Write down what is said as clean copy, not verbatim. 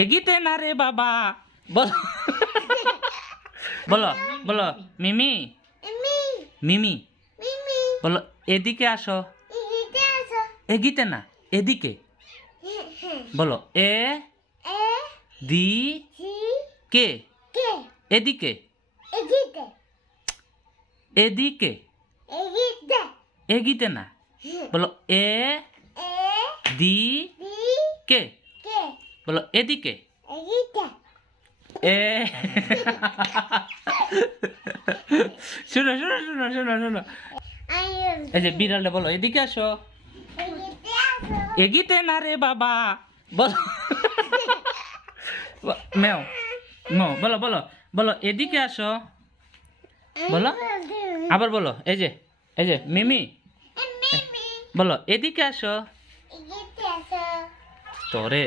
এগিতে না রে বাবা বলো বলো বলো মিমি মিমি বলো এদিকে আসো এগিতে না এদিকে বলো এ দি কে এদিকে এদিকে এগিতে না বলো এ দি কে বলো এদিকে এ শোনো শোনো শোনো শোনো শোনো এই যে বিড়ালটা বলো এদিকে আসো এগিতে না রে বাবা বলো মেও মো বলো বলো বলো এদিকে আসো বলো আবার বলো এই যে মিমি বলো এদিকে আসো তোরে